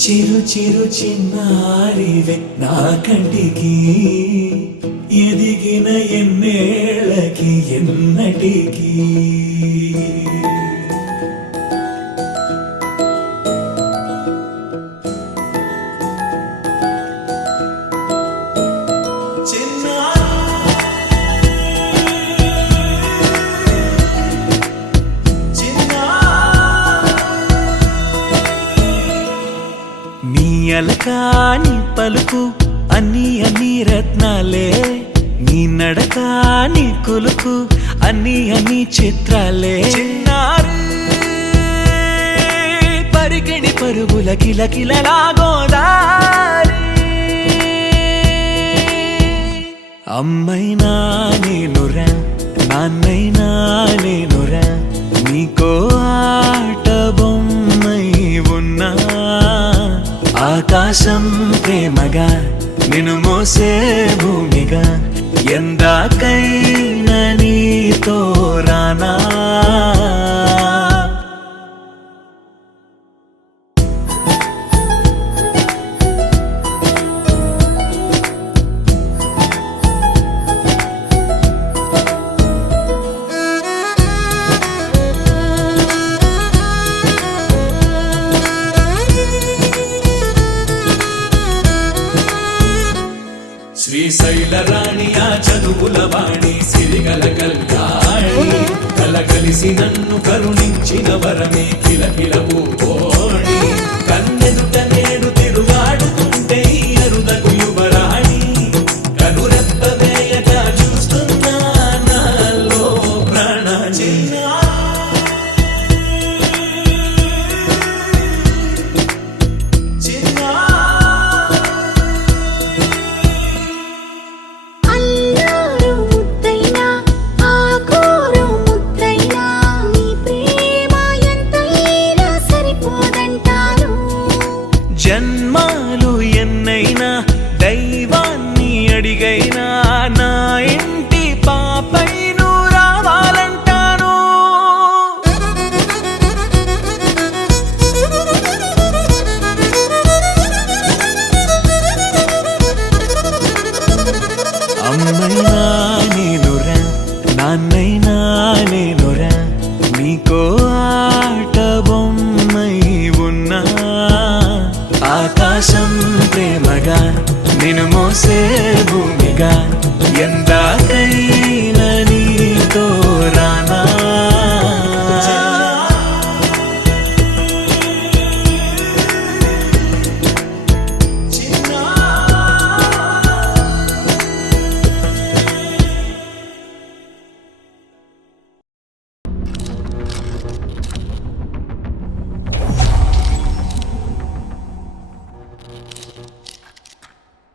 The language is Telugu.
చిరు చిరు చిన్నారివే నా కంటికి ఎదిగిన ఎన్నేళ్ళకి ఎన్నటికి అలకాని పలుకు అన్ని అన్ని రత్నాలే నీ నడకాని కులుకు అన్ని అన్ని చిత్రాలే పరికిణి పరుగుల కిలకిలలాగోదారి అమ్మైనా నేనురా నాన్నైనా నేనురా నీకో ఆట బొమ్మై ఉన్నా ఆకాశం ప్రేమగా నిన్ను మోసే భూమిగా ఎందాకైనా నీతో రానా శ్రీశైల రాణి ఆ చదువుల వాణి సిరిగల కళ్యాణి కలగలిసి నన్ను కరుణించిన వరమే కిలకిల పూకోణి కన్నెదుట నేడు తిరుగాడుతుంటే అరుదకు యువరాణి కనురెప్ప వేయగా చూస్తున్నా నాలో ప్రాణ జన్మాలు ఎన్నైనా దైవాన్ని అడిగైనా నా ఇంటి పాపై నువ్వు రావాలంటాను అమ్మైనా నేనురా నాన్నైనా నేనురా నీకో ఆట బొమ్మై ఉన్నా ఆకాశం ప్రేమగా నిన్ను మోసే భూమిగా ఎందాకై